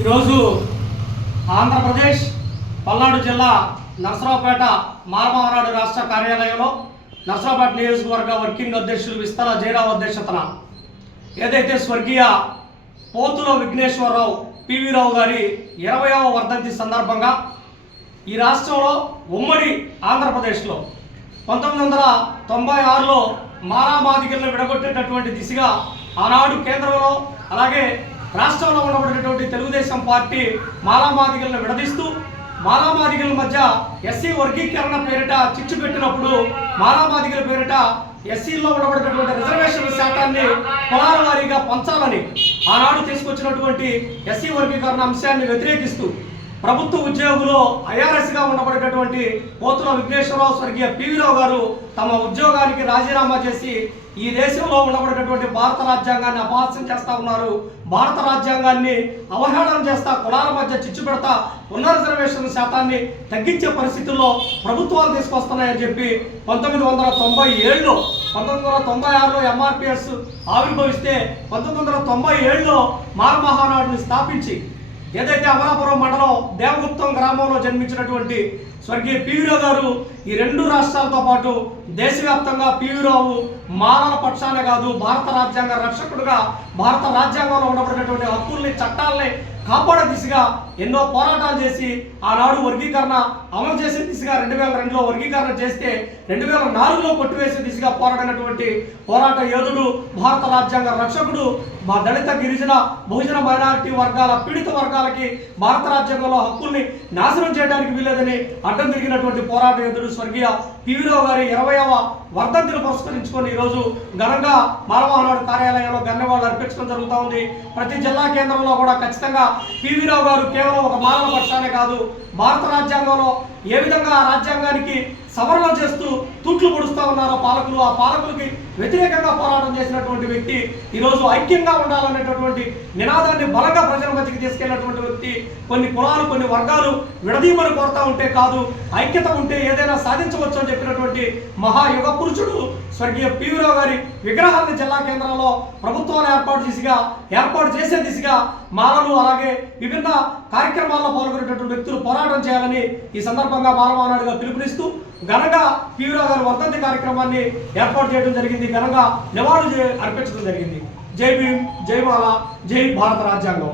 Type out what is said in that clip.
ఈరోజు ఆంధ్రప్రదేశ్ పల్నాడు జిల్లా నరసరావుపేట మారమహానాడు రాష్ట్ర కార్యాలయంలో నరసరావుపేట నియోజకవర్గ వర్కింగ్ అధ్యక్షులు విస్తల జయరావు అధ్యక్షతన ఏదైతే స్వర్గీయ పోతుల విఘ్నేశ్వరరావు పివి రావు గారి 20వ వర్ధంతి సందర్భంగా ఈ రాష్ట్రంలో ఉమ్మడి ఆంధ్రప్రదేశ్లో 1996లో మారామాదిగలను విడగొట్టేటటువంటి దిశగా ఆనాడు కేంద్రంలో అలాగే రాష్ట్రంలో ఉండబడినటువంటి తెలుగుదేశం పార్టీ మారామాదిగలను విడదీస్తూ మారామాదిగల మధ్య ఎస్సీ వర్గీకరణ పేరిట చిచ్చు పెట్టినప్పుడు మారామాదిగల పేరిట ఎస్సీలో ఉండబడినటువంటి రిజర్వేషన్ శాతాన్ని కులాల వారీగా పంచాలని ఆనాడు తీసుకొచ్చినటువంటి ఎస్సీ వర్గీకరణ అంశాన్ని వ్యతిరేకిస్తూ ప్రభుత్వ ఉద్యోగులు ఐఆర్ఎస్గా ఉండబడేటటువంటి పోతుల విఘ్నేశ్వరరావు స్వర్గీయ పివి రావు గారు తమ ఉద్యోగానికి రాజీనామా చేసి ఈ దేశంలో ఉండబడేటటువంటి భారత రాజ్యాంగాన్ని అపహాస్యం చేస్తూ ఉన్నారు. భారత రాజ్యాంగాన్ని అవహేళన చేస్తా కులాల మధ్య చిచ్చు పెడతా ఉన్న రిజర్వేషన్ శాతాన్ని తగ్గించే పరిస్థితుల్లో ప్రభుత్వాలు తీసుకొస్తున్నాయని చెప్పి 1997లో 1996లో ఎంఆర్పిఎస్ ఆవిర్భవిస్తే 1997లో మారమహానాడుని స్థాపించి ఏదైతే అమలాపురం మండలం దేవగుప్తం గ్రామంలో జన్మించినటువంటి స్వర్గీయ పివి రావు గారు ఈ రెండు రాష్ట్రాలతో పాటు దేశవ్యాప్తంగా పివి రావు మానవ పక్షానే కాదు భారత రాజ్యాంగ రక్షకుడుగా భారత రాజ్యాంగంలో ఉండబడినటువంటి హక్కుల్ని చట్టాలని కాపాడే దిశగా ఎన్నో పోరాటాలు చేసి ఆనాడు వర్గీకరణ అమలు చేసే దిశగా 2002లో వర్గీకరణ చేస్తే 2004లో కొట్టివేసే దిశగా పోరాడినటువంటి పోరాట యోధుడు భారత రాజ్యాంగ రక్షకుడు మా దళిత గిరిజన బహుజన మైనారిటీ వర్గాల పీడిత వర్గాలకి భారత రాజ్యాంగంలో హక్కుల్ని నాశనం చేయడానికి వీలేదని అడ్డం తిరిగినటువంటి పోరాట యోధుడు స్వర్గీయ పివి రావు గారి 20వ వర్ధంతిని పురస్కరించుకొని ఈరోజు ఘనంగా మారమహానాడు కార్యాలయంలో గన్నవాళ్ళు అర్పించడం జరుగుతూ ఉంది. ప్రతి జిల్లా కేంద్రంలో కూడా ఖచ్చితంగా పివి రావు గారు కేవలం ఒక మానవ పక్షానే కాదు భారత రాజ్యాంగంలో ఏ విధంగా ఆ రాజ్యాంగానికి సవరణ చేస్తూ తూట్లు పొడుస్తూ ఉన్నారో పాలకులు ఆ పాలకులకి వ్యతిరేకంగా పోరాటం చేసినటువంటి వ్యక్తి ఈరోజు ఐక్యంగా ఉండాలనేటటువంటి నినాదాన్ని బలంగా ప్రజల మధ్యకి తీసుకెళ్లినటువంటి వ్యక్తి కొన్ని కులాలు కొన్ని వర్గాలు విడదీయమని కోరుతా ఉంటే కాదు ఐక్యత ఉంటే ఏదైనా సాధించవచ్చు అని చెప్పినటువంటి మహాయుగ పురుషుడు స్వర్గీయ పివి రావు గారి విగ్రహాన్ని జిల్లా కేంద్రంలో ప్రభుత్వాలు ఏర్పాటు చేసే దిశగా మాలలు అలాగే విభిన్న కార్యక్రమాల్లో పాల్గొనేటటువంటి వ్యక్తులు పోరాటం చేయాలని ఈ సందర్భంగా మారమహానాడుగా పిలుపునిస్తూ ఘనంగా పివి రావు గారి వర్ధంతి కార్యక్రమాన్ని ఏర్పాటు చేయడం జరిగింది. ఘనంగా నివాళులు అర్పించడం జరిగింది. జై భీమ్, జై మాల, జై భారత రాజ్యాంగం.